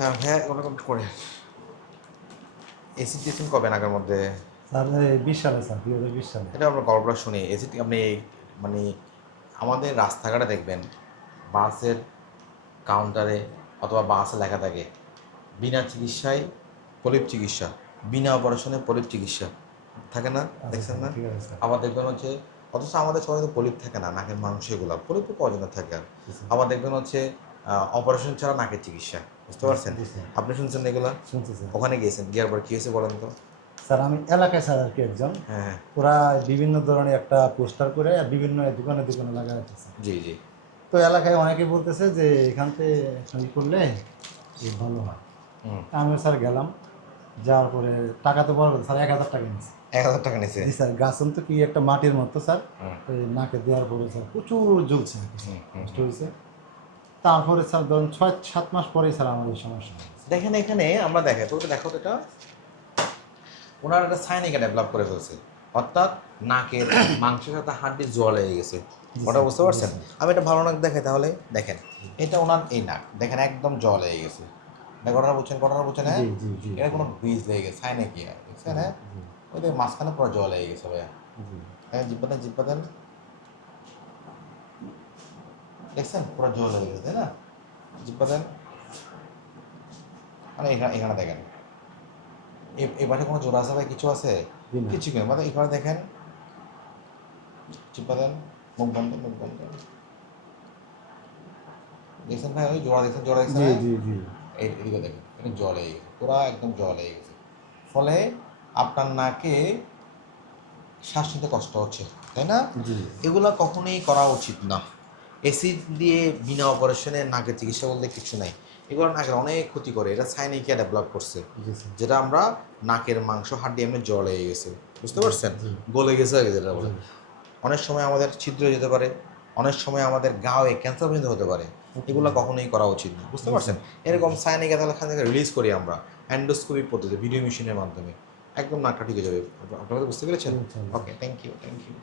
হ্যাঁ হ্যাঁ ওরকম করে। এসি দিয়েছেন কবে নাগার মধ্যে? স্যার বিশ সালে স্যার দুই হাজার বিশ সালে। এটা আমরা গল্পটা শুনি। এসি আপনি মানে আমাদের রাস্তাঘাটে দেখবেন বাসের কাউন্টারে অথবা বাসে লেখা থাকে বিনা চিকিৎসায় পলিপ চিকিৎসা বিনা অপারেশনে পলিপ চিকিৎসা। থাকে না? দেখছেন না? আবার দেখবেন হচ্ছে অথচ আমাদের শরীরে পলিপ থাকে না নাকের মাংস এগুলো। পলিপ তো কজনে থাকে আর। আবার দেখবেন হচ্ছে অপারেশন ছাড়া নাকের চিকিৎসা। বুঝতে পারছেন? আপনি শুনছেন এগুলো? স্যার ওখানে গিয়েছেন গিয়ার পর কী হয়েছে বলেন তো? স্যার আমি এলাকায় স্যার আর কি একজন। হ্যাঁ হ্যাঁ। ওরা বিভিন্ন ধরনের একটা পোস্টার করে আর বিভিন্ন দোকানে দোকানে লাগা জি জি। তো এলাকায় অনেকে বলতেছে যে এখান থেকে করলে ভালো হয়। আমিও স্যার গেলাম। যাওয়ার পরে টাকা তো বড় স্যার এক হাজার টাকা নিয়েছে। এক হাজার টাকা নিছে জি স্যার গাছন তো কি একটা মাটির মতো স্যার। নাকে দেওয়ার পরে স্যার প্রচুর জ্বলছে। কষ্ট হয়েছে। তারপরে স্যার ধরুন ছয় সাত মাস পরেই স্যার এই সমস্যা দেখেন এখানে আমরা দেখাই তো দেখো তো এটা। ওনার একটা সাইনিকা ডেভেলপ করে ফেলছে। অর্থাৎ নাকের মাংসের সাথে হাড্ডি জল হয়ে গেছে। ওটা বুঝতে পারছেন? আমি এটা ভালো নাক দেখাই তাহলে। দেখেন এটা ওনার এই নাক। দেখেন একদম জল হয়ে গেছে। ঘটনা বুঝছেন? ঘটনা বুঝছেন হ্যাঁ? এটা কোনো বীজ লেগে গেছে। সাইনিকি দেখছেন হ্যাঁ? ওই মাঝখানে পুরো জল হয়ে গেছে ভাইয়া। হ্যাঁ জিব্বা দেন দেখছেন পুরো জল হয়ে গেছে তাই না? জিব্বা দেন মানে এখানে এখানে দেখেন। এবারে কোনো জোড়া আছে ভাই? কিছু আছে? কিছু নেই। মানে এখানে দেখেন। জিব্বা দেন মুখ বন্ধ মুখ বন্ধ। দেখছেন ভাই? ওই জোড়া দেখছেন? জোড়া দেখছেন এদিকে দেখেন। এখানে জল হয়ে গেছে। পুরো একদম জল হয়ে গেছে। ফলে আপনার নাকে শ্বাস নিতে কষ্ট হচ্ছে তাই না? এগুলো কখনোই করা উচিত না। এসিড দিয়ে বিনা অপারেশনে নাকের চিকিৎসা বলতে কিছু নাই। এগুলো নাকের অনেক ক্ষতি করে এটা সাইনিকিয়া ডেভেলপ করছে যেটা আমরা নাকের মাংস হাড্ডি এমনি জল হয়ে গেছে বুঝতে পারছেন। গলে গেছে যেটা বলে। অনেক সময় আমাদের ছিদ্র হয়ে যেতে পারে অনেক সময় আমাদের গায়ে ক্যান্সার পর্যন্ত হতে পারে এগুলো কখনোই করা উচিত না বুঝতে পারছেন? এরকম সাইনিকা তাহলে এখান থেকে রিলিজ করি আমরা অ্যান্ডোস্কোপি পদ্ধতি ভিডিও মেশিনের মাধ্যমে একদম নাকটা ঠিক হয়ে যাবে আপনারা বুঝতে পেরেছেন? Okay thank you thank you.